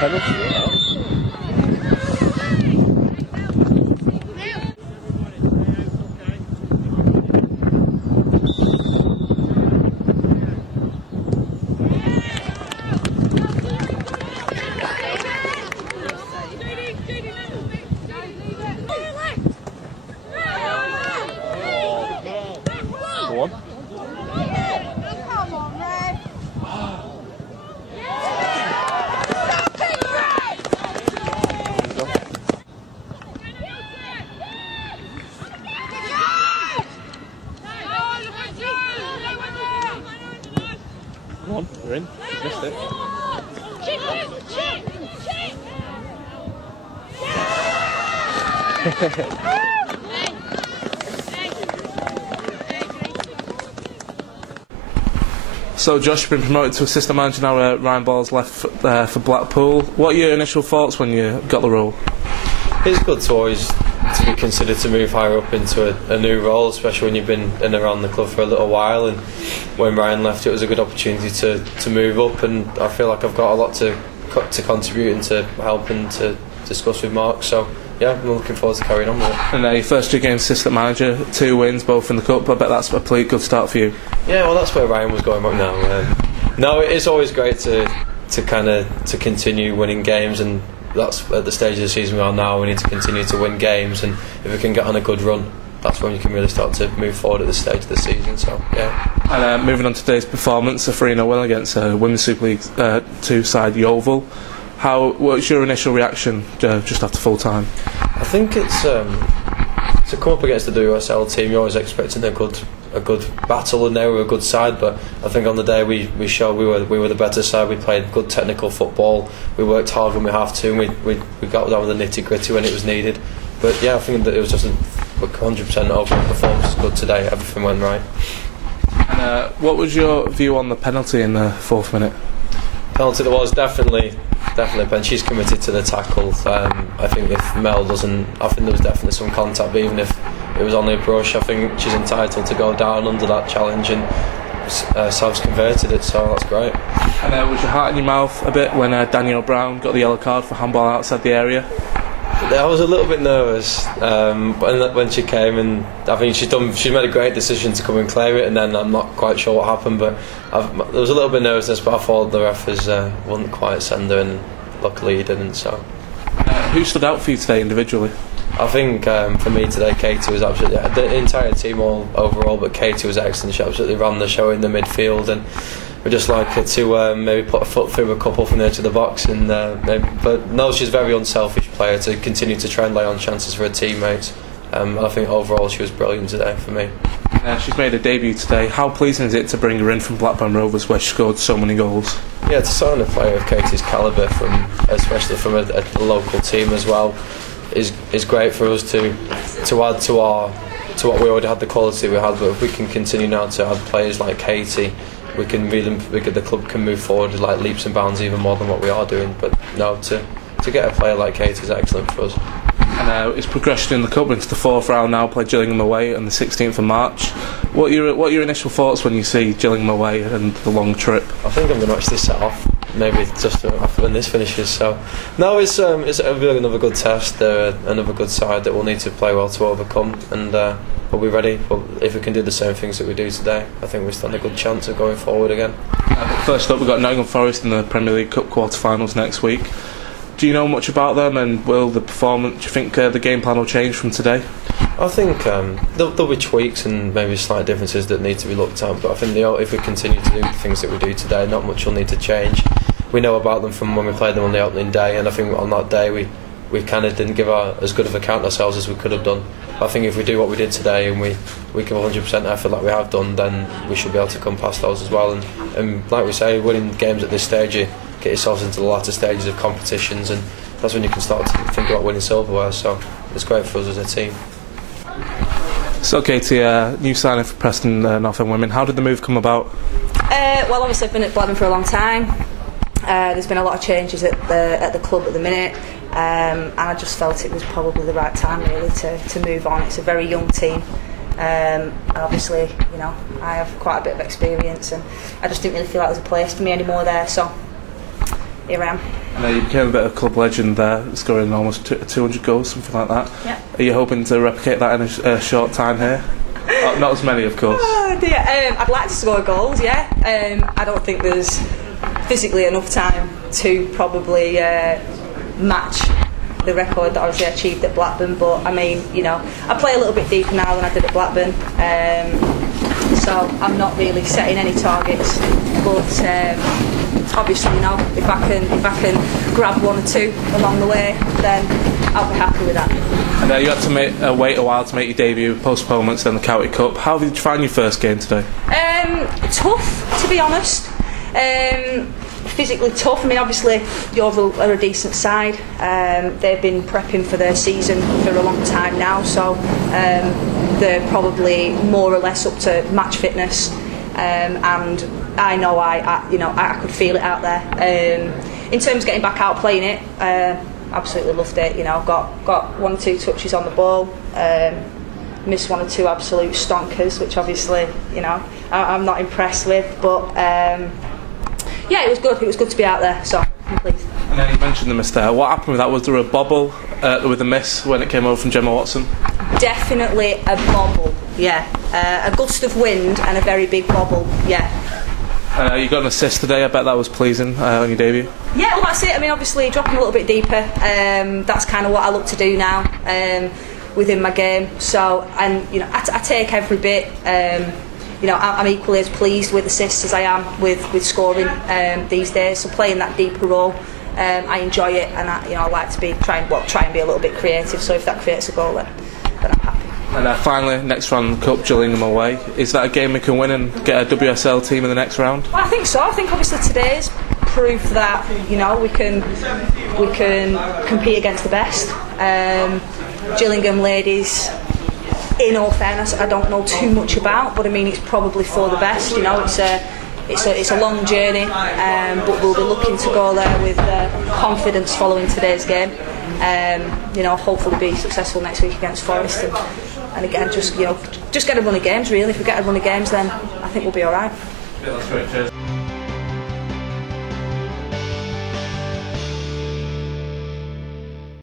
penalty, yeah. Go on. Come on, Red. Come on, you're in. Missed it. So Josh, you've been promoted to assistant manager now. Ryan Ball's left for Blackpool. What are your initial thoughts when you got the role? It's good to always to be considered to move higher up into a new role, especially when you've been in and around the club for a little while. And when Ryan left, it was a good opportunity to move up, and I feel like I've got a lot to contribute and to help and to discuss with Mark. So yeah, I'm looking forward to carrying on with it. And your first 2 games assistant manager, 2 wins, both in the cup. I bet that's a pretty good start for you. Yeah, well, that's where Ryan was going right now. No, it's always great to continue winning games, and that's at the stage of the season we are now. We need to continue to win games, and if we can get on a good run, that's when you can really start to move forward at this stage of the season. So yeah. And moving on to today's performance, a 3-0 win against Women's Super League 2 side Yeovil. What's your initial reaction just after full time? I think it's to come up against the WSL team. You're always expecting a good battle, and they were a good side. But I think on the day we showed we were the better side. We played good technical football. We worked hard when we have to, and we got down with the nitty gritty when it was needed. But yeah, I think that it was just a 100% overall performance. Good today. Everything went right. And what was your view on the penalty in the 4th minute? Penalty there was definitely Ben. She's committed to the tackle. I think if Mel doesn't, I think there was definitely some contact, but even if it was only a brush, I think she's entitled to go down under that challenge, and Sav's converted it, so that's great. And was your heart in your mouth a bit when Danielle Brown got the yellow card for handball outside the area? I was a little bit nervous when she came, and I think she's made a great decision to come and claim it, and then I'm not quite sure what happened, but there was a little bit of nervousness, but I thought the referees wouldn't quite send her, and luckily he didn't. So who stood out for you today individually? I think for me today, Katie was absolutely, the entire team overall, but Katie was excellent. She absolutely ran the show in the midfield, and we just like her to maybe put a foot through a couple from the edge of the box, and but no, she's a very unselfish player to continue to try and lay on chances for her teammates. I think overall she was brilliant today for me. She's made a debut today. How pleasing is it to bring her in from Blackburn Rovers, where she scored so many goals? Yeah, to sign a player of Katie's calibre, especially from a local team as well, is great for us to add to what we already had, the quality we had. But if we can continue now to add players like Katie, the club can move forward like leaps and bounds even more than what we are doing. But no, to get a player like Katie is excellent for us. And it's progression in the cup into the 4th round now. Play Gillingham away on the 16th of March. What are your initial thoughts when you see Gillingham away and the long trip? I think I'm going to actually set off, maybe just after when this finishes. So no, it's really another good test. They're another good side that we'll need to play well to overcome, and we'll be ready. But if we can do the same things that we do today, I think we stand a good chance of going forward again. First up, we've got Nottingham Forest in the Premier League Cup quarter-finals next week. Do you know much about them, and will the performance, do you think the game plan will change from today? I think there'll be tweaks and maybe slight differences that need to be looked at, but I think if we continue to do the things that we do today, not much will need to change. We know about them from when we played them on the opening day, and I think on that day we kind of didn't give as good of a count ourselves as we could have done. I think if we do what we did today and we give 100% effort like we have done, then we should be able to come past those as well. And like we say, winning games at this stage, you get yourselves into the latter stages of competitions, and that's when you can start to think about winning silverware. So it's great for us as a team. So Katie, new signing for Preston North End Women. How did the move come about? Well, obviously I've been at Blackburn for a long time. There's been a lot of changes at the club at the minute, and I just felt it was probably the right time really to move on. It's a very young team, and obviously, you know, I have quite a bit of experience, and I just didn't really feel like there was a place for me anymore there. So here I am. And you became a bit of a club legend there, scoring almost 200 goals, something like that. Yeah. Are you hoping to replicate that in a short time here? Not as many, of course. Oh dear. I'd like to score goals, yeah. I don't think there's physically enough time to probably match the record that obviously I achieved at Blackburn, but I mean, you know, I play a little bit deeper now than I did at Blackburn, so I'm not really setting any targets, but obviously, you know, if I can grab 1 or 2 along the way, then I'll be happy with that. And you had to wait a while to make your debut, postponements, then the County Cup. How did you find your first game today? Tough, to be honest. Physically tough. I mean, obviously Yeovil are a decent side. They've been prepping for their season for a long time now, so they're probably more or less up to match fitness. And I know I could feel it out there. In terms of getting back out playing it, absolutely loved it. You know, got 1 or 2 touches on the ball. Missed 1 or 2 absolute stonkers, which obviously, you know, I'm not impressed with, but yeah, it was good. It was good to be out there, so I'm pleased. And then you mentioned the miss there. What happened with that? Was there a bobble with the miss when it came over from Gemma Watson? Definitely a bobble, yeah. A gust of wind and a very big bobble, yeah. You got an assist today. I bet that was pleasing on your debut. Yeah, well, that's it. I mean, obviously dropping a little bit deeper. That's kind of what I look to do now within my game. So, and you know, I take every bit. You know, I'm equally as pleased with assists as I am with scoring these days. So playing that deeper role, I enjoy it, and I like to try and be a little bit creative. So if that creates a goal, then I'm happy. And finally, next round Cup, Gillingham away. Is that a game we can win and get a WSL team in the next round? Well, I think so. I think obviously today's proof that, you know, we can compete against the best. Gillingham ladies, in all fairness, I don't know too much about, but I mean, it's probably for the best. You know, it's a long journey, but we'll be looking to go there with confidence following today's game. You know, hopefully be successful next week against Forest, and again, just get a run of games. Really, if we get a run of games, then I think we'll be all right. Yeah, that's great. Cheers.